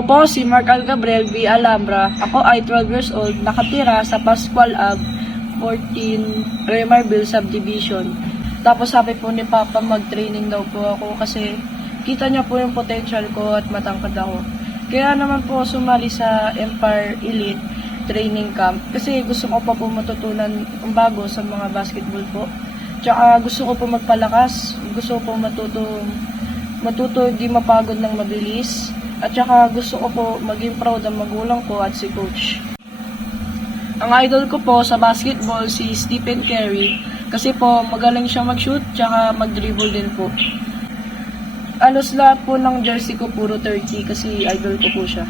Ako po si Mark Al Gabriel V. Alhambra. Ako ay 12 years old, nakatira sa Pascual Ave, 14 Remarville Subdivision. Tapos sabi po ni Papa mag-training daw po ako kasi kita niya po yung potential ko at matangkad ako. Kaya naman po sumali sa Empire Elite Training Camp kasi gusto ko pa po matutunan ang bago sa mga basketball po. Tsaka gusto ko po magpalakas, gusto ko po matuto di mapagod ng mabilis. At saka gusto ko po maging proud ang magulang ko at si coach. Ang idol ko po sa basketball si Stephen Curry kasi po magaling siya mag-shoot tsaka mag-dribble din po. Alos lahat po ng jersey ko puro 30 kasi idol ko po siya.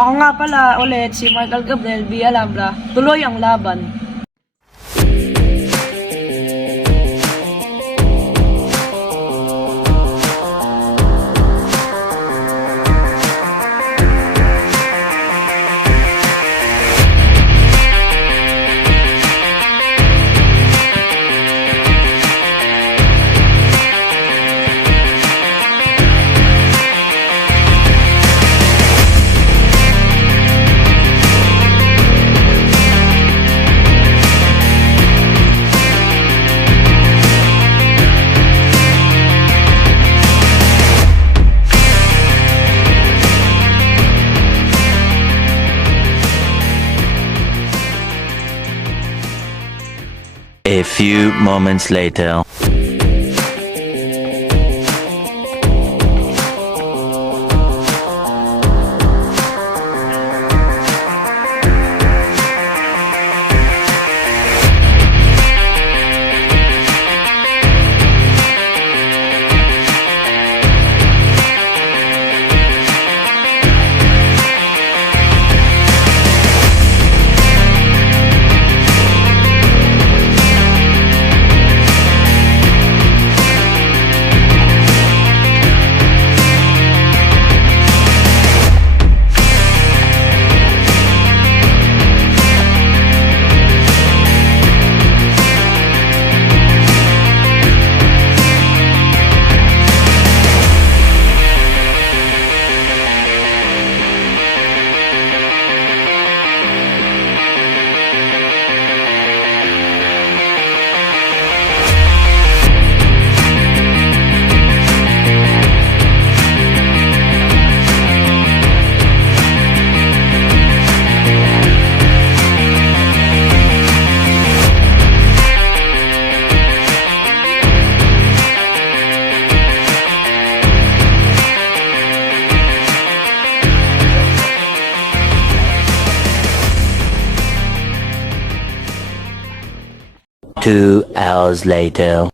Ako nga pala ulit si Mark Al Gabriel V. Alhambra. Tuloy ang laban! A few moments later. Two hours later.